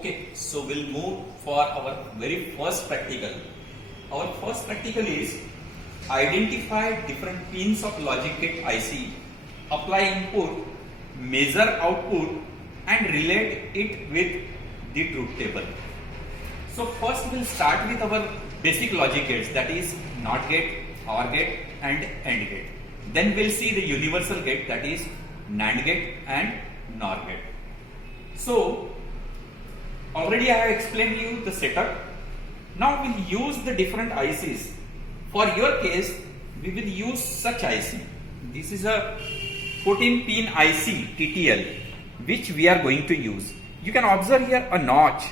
Okay, so we'll move for our very first practical. Our first practical is identify different pins of logic gate IC, apply input, measure output and relate it with the truth table. So first we'll start with our basic logic gates, that is NOT gate, OR gate and AND gate. Then we'll see the universal gate, that is NAND gate and NOR gate. So already I have explained you the setup. Now we'll use the different ICs. For your case, we will use such IC. This is a 14 pin IC TTL which we are going to use. You can observe here a notch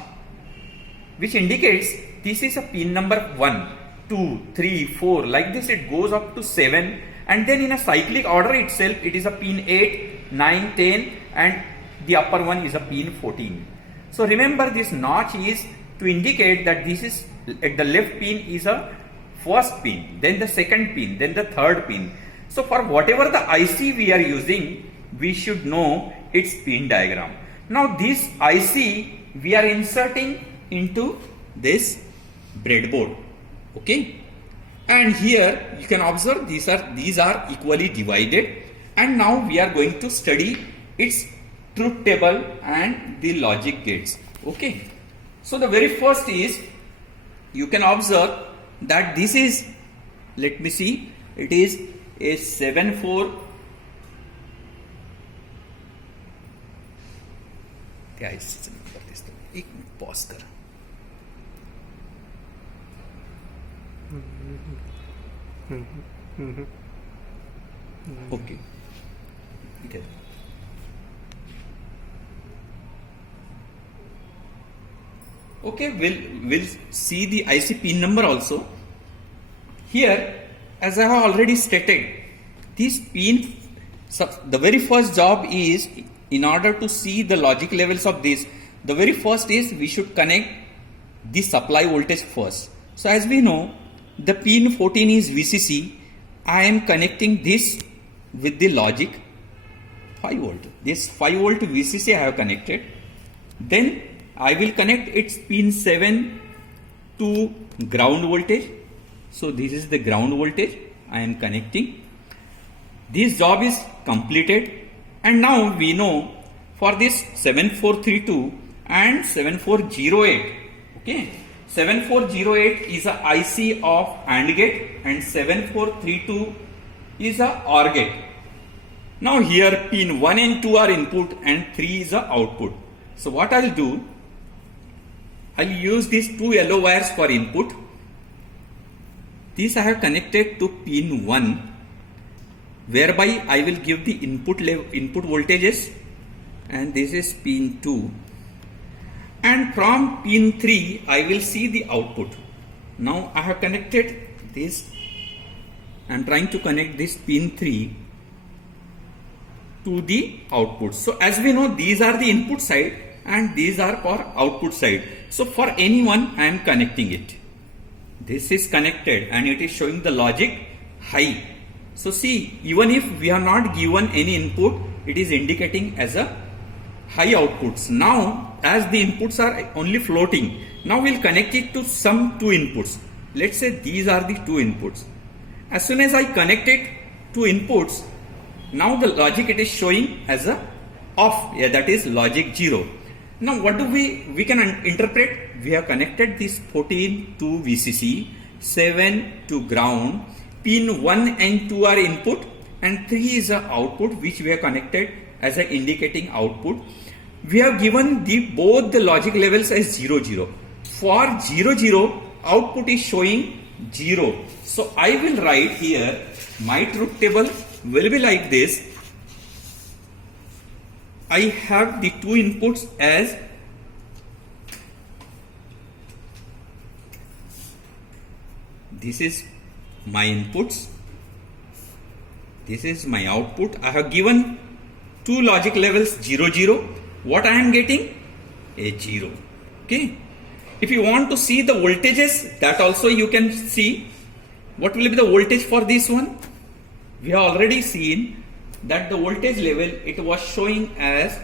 which indicates this is a pin number 1, 2, 3, 4, like this it goes up to 7, and then in a cyclic order itself it is a pin 8, 9, 10 and the upper one is a pin 14. So remember, this notch is to indicate that this is at the left pin is a first pin, then the second pin, then the third pin. So for whatever the IC we are using, we should know its pin diagram. Now this IC we are inserting into this breadboard, okay, and here you can observe these are equally divided, and now we are going to study its truth table and the logic gates. Okay, so the very first is, you can observe that this is, let me see, it is a 7-4 guys, एक minute pause कर. Okay. Okay. Okay, we'll see the IC pin number also. Here, as I have already stated, this pin, the very first job is, in order to see the logic levels of this, the very first is we should connect the supply voltage first. So as we know, the pin 14 is VCC. I am connecting this with the logic 5 volt. This 5 volt VCC I have connected. Then I will connect its pin 7 to ground voltage. So this is the ground voltage I am connecting. This job is completed, and now we know for this 7432 and 7408. Okay, 7408 is a IC of AND gate and 7432 is a OR gate. Now here pin 1 and 2 are input and 3 is a output. So what I will do, I will use these two yellow wires for input. This I have connected to pin 1, whereby I will give the input voltages, and this is pin 2, and from pin 3 I will see the output. Now I have connected this, I am trying to connect this pin 3 to the output. So as we know, these are the input side and these are for output side. So for any one I am connecting it. This is connected and it is showing the logic high. So see, even if we are not given any input, it is indicating as a high outputs. Now as the inputs are only floating, now we will connect it to some two inputs. Let's say these are the two inputs. As soon as I connect it to inputs, now the logic it is showing as a off, that is logic 0. Now what do we can interpret? We have connected this 14 to VCC, 7 to ground, pin 1 and 2 are input and 3 is a output which we have connected as a indicating output. We have given both the logic levels as 0, 0. For 0, 0, output is showing 0. So I will write here, my truth table will be like this. I have the two inputs as this is my inputs, this is my output. I have given two logic levels 0, 0. What I am getting? A 0. Okay. If you want to see the voltages, that also you can see. What will be the voltage for this one? We have already seen that the voltage level, it was showing as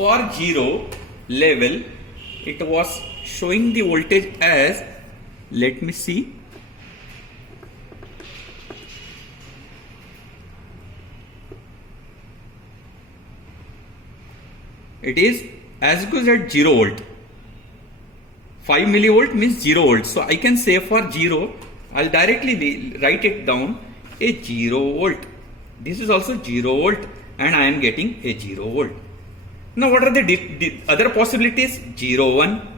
for 0 level, it was showing the voltage as, let me see, it is as good as 0 volt. 5 millivolt means 0 volt. So I can say for 0, I'll directly write it down a 0 volt. This is also 0 volt and I am getting a 0 volt. Now what are the other possibilities? 0, 1,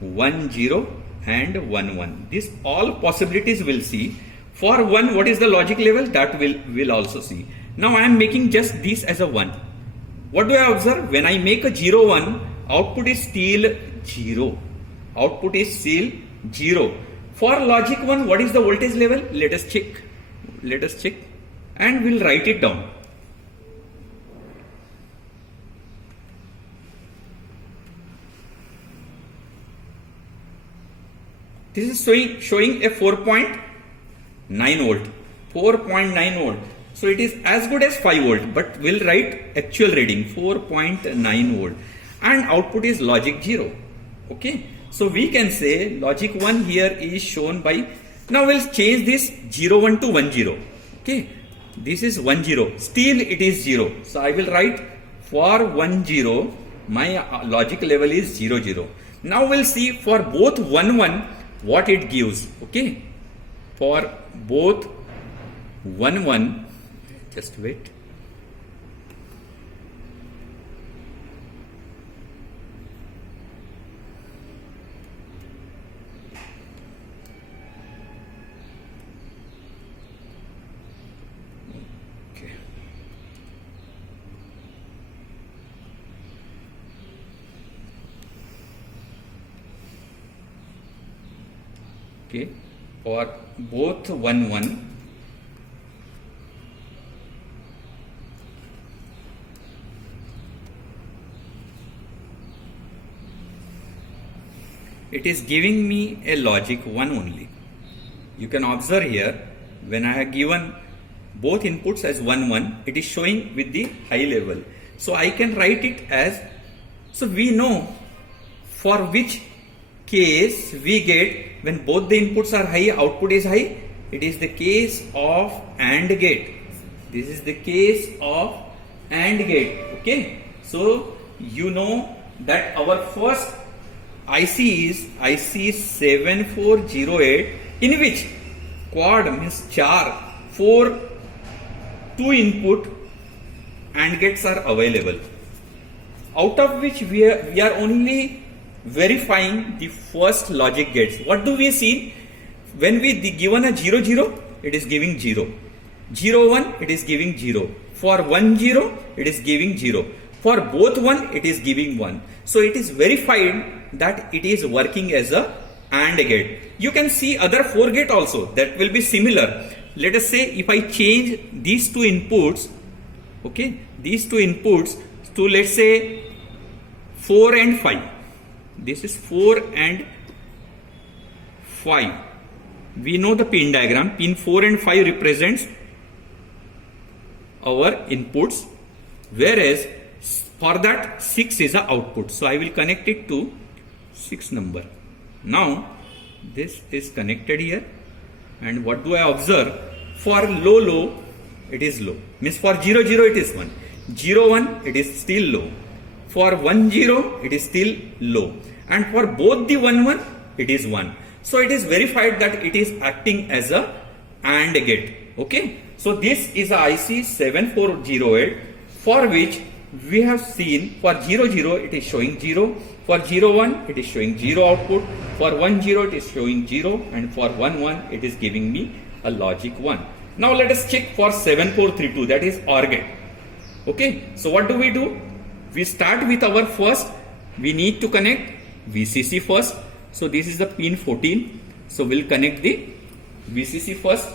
1, 0 and 1, 1. These all possibilities we'll see. For 1, what is the logic level? That we'll also see. Now I am making just this as a 1. What do I observe? When I make a 0, 1, output is still 0. Output is still 0. For logic 1, what is the voltage level? Let us check. Let us check. And we'll write it down. This is showing a 4.9 volt. 4.9 volt. So it is as good as 5 volt, but we'll write actual reading 4.9 volt. And output is logic 0. Okay. So we can say logic 1 here is shown by, now we'll change this 0, 1 to 1, 0. Okay. This is 1, 0. Still it is 0. So I will write for 1, 0, my logic level is 0, 0. Now we'll see for both 1, 1 what it gives. Okay. For both 1, 1, just wait. Okay, for both 1, 1, it is giving me a logic 1 only. You can observe here, when I have given both inputs as 1, 1, it is showing with the high level. So I can write it as, so we know for which case we get when both the inputs are high, output is high. It is the case of AND gate. This is the case of AND gate. Okay. So you know that our first IC is IC 7408, in which quad means 4 2 input AND gates are available, out of which we are only verifying the first logic gates. What do we see? When we given a 0, 0, it is giving 0. 0, 1, it is giving 0. For 1, 0, it is giving 0. For both 1, it is giving 1. So it is verified that it is working as a AND gate. You can see other 4 gate also that will be similar. Let us say if I change these two inputs, okay, these two inputs to, let's say, 4 and 5. This is 4 and 5. We know the pin diagram. Pin 4 and 5 represents our inputs, whereas for that 6 is the output. So I will connect it to 6 number. Now this is connected here, and what do I observe? For low, low, it is low. Means for 0, 0, it is 1. 0, 1, it is still low. For 1, 0, it is still low. And for both the 1, 1, it is 1. So it is verified that it is acting as a AND gate. Okay. So this is a IC 7408, for which we have seen for 0, 0, it is showing 0. For 0, 1, it is showing 0 output. For 1, 0, it is showing 0. And for 1, 1, it is giving me a logic 1. Now let us check for 7432, that is OR gate. Okay. So what do? We start with our first, we need to connect VCC first. So this is the pin 14. So we'll connect the VCC first.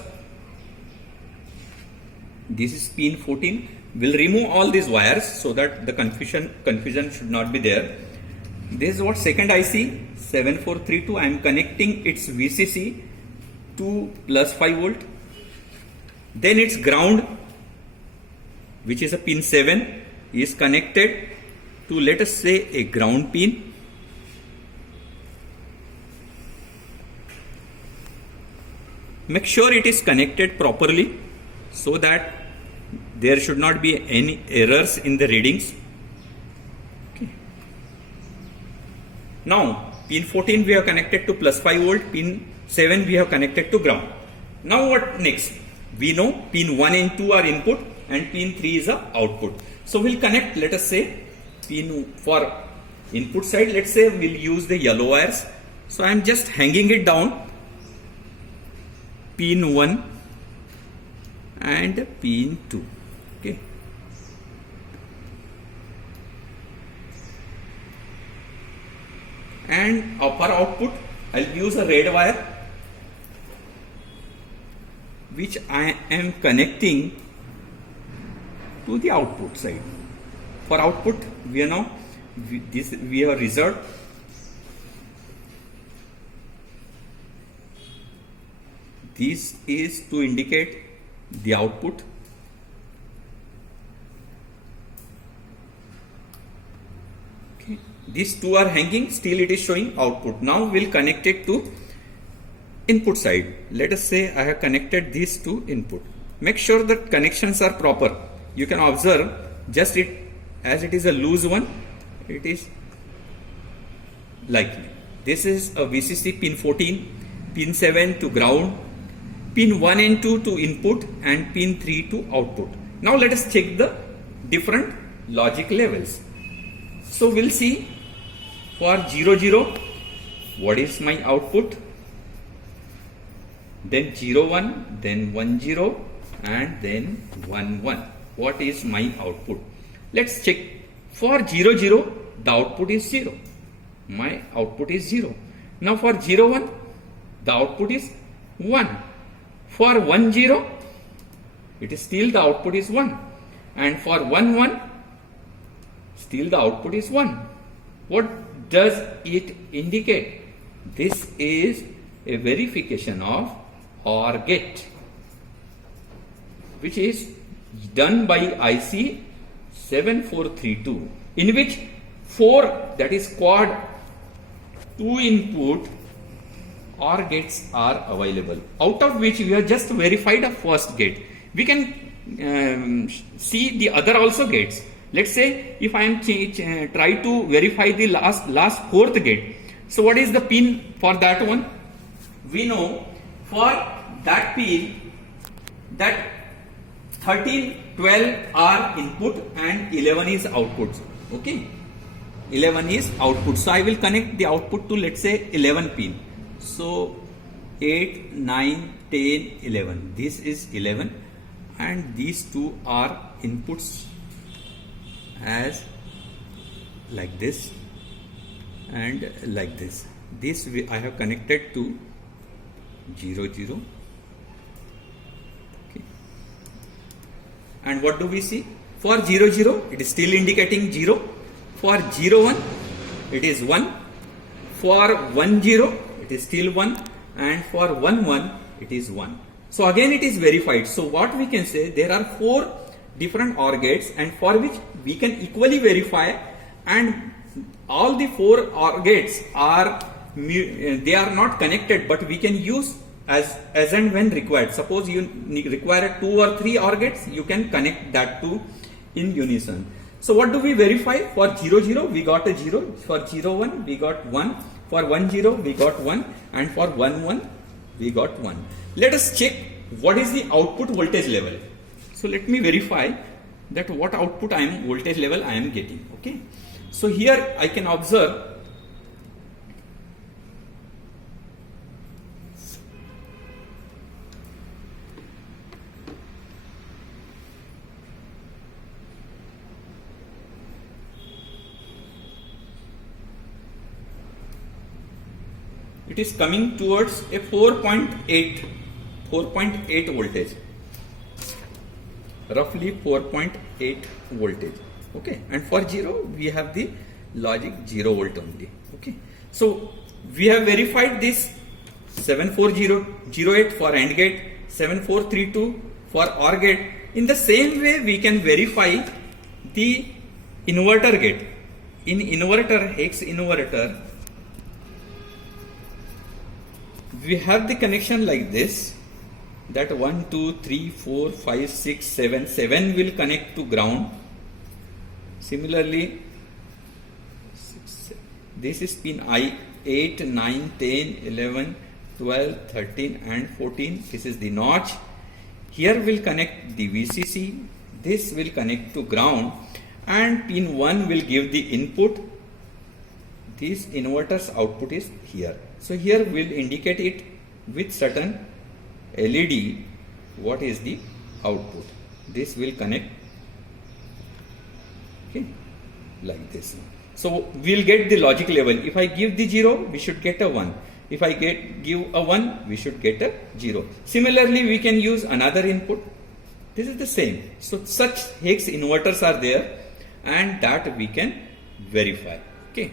This is pin 14. We'll remove all these wires so that the confusion should not be there. This is what second IC 7432. I am connecting its VCC to plus 5 volt. Then its ground, which is a pin 7, is connected to, let us say, a ground pin. Make sure it is connected properly so that there should not be any errors in the readings. Okay. Now pin 14 we have connected to plus 5 volt, pin 7 we have connected to ground. Now what next? We know pin 1 and 2 are input and pin 3 is the output. So we'll connect, let us say, pin for input side, let's say we'll use the yellow wires. So I am just hanging it down, pin 1 and pin 2. Okay. And for output I'll use a red wire which I am connecting to the output side. For output we have reserved this is to indicate the output. Okay. These two are hanging, still it is showing output. Now we'll connect it to input side. Let us say I have connected these to input. Make sure that connections are proper. You can observe just it as it is a loose one, it is like this is a VCC pin 14, pin 7 to ground, pin 1 and 2 to input and pin 3 to output. Now let us check the different logic levels. So we'll see for 0 0 what is my output, then 0 1, then 1 0 and then 1 1. What is my output? Let's check. For 0 0 the output is 0. My output is 0. Now for 0 1 the output is 1. For 1 0 it is still the output is 1. And for 1 1 still the output is 1. What does it indicate? This is a verification of OR gate which is done by IC 7432, in which 4, that is quad 2 input OR gates are available, out of which we have just verified a first gate. We can see the other also gates. Let's say if I am try to verify the last fourth gate. So what is the pin for that one? We know for that pin that 13, 12 are input and 11 is output. Okay, 11 is output. So I will connect the output to, let's say, 11 pin. So 8, 9, 10, 11. This is 11 and these two are inputs as like this and like this. This I have connected to 0 0. And what do we see? For 0 0 it is still indicating 0. For 0 1 it is 1. For 1 0 it is still 1. And for 1 1 it is 1. So again it is verified. So what we can say, there are 4 different OR gates and for which we can equally verify, and all the 4 OR gates are they are not connected, but we can use as and when required. Suppose you require 2 or 3 OR gates, you can connect that to in unison. So what do we verify? For 0 0 we got a 0, for 0 1 we got 1, for 1 0 we got 1, and for 1 1 we got 1. Let us check what is the output voltage level. So let me verify that what output voltage level I am getting. Okay, so here I can observe it is coming towards a 4.8 voltage, roughly 4.8 voltage. Okay, and for 0 we have the logic 0 volt only. Okay, so we have verified this 74008 for AND gate, 7432 for OR gate. In the same way we can verify the inverter gate. in inverter, hex inverter, we have the connection like this, that 1, 2, 3, 4, 5, 6, 7. 7 will connect to ground. Similarly, this is pin I, 8, 9, 10, 11, 12, 13 and 14. This is the notch. Here will connect the VCC. This will connect to ground, and pin 1 will give the input. This inverter's output is here. So here we'll indicate it with certain LED what is the output. This will connect, okay, like this. So we'll get the logic level. If I give the 0, we should get a 1. If I give a 1, we should get a 0. Similarly, we can use another input. This is the same. So such hex inverters are there, and that we can verify. Okay.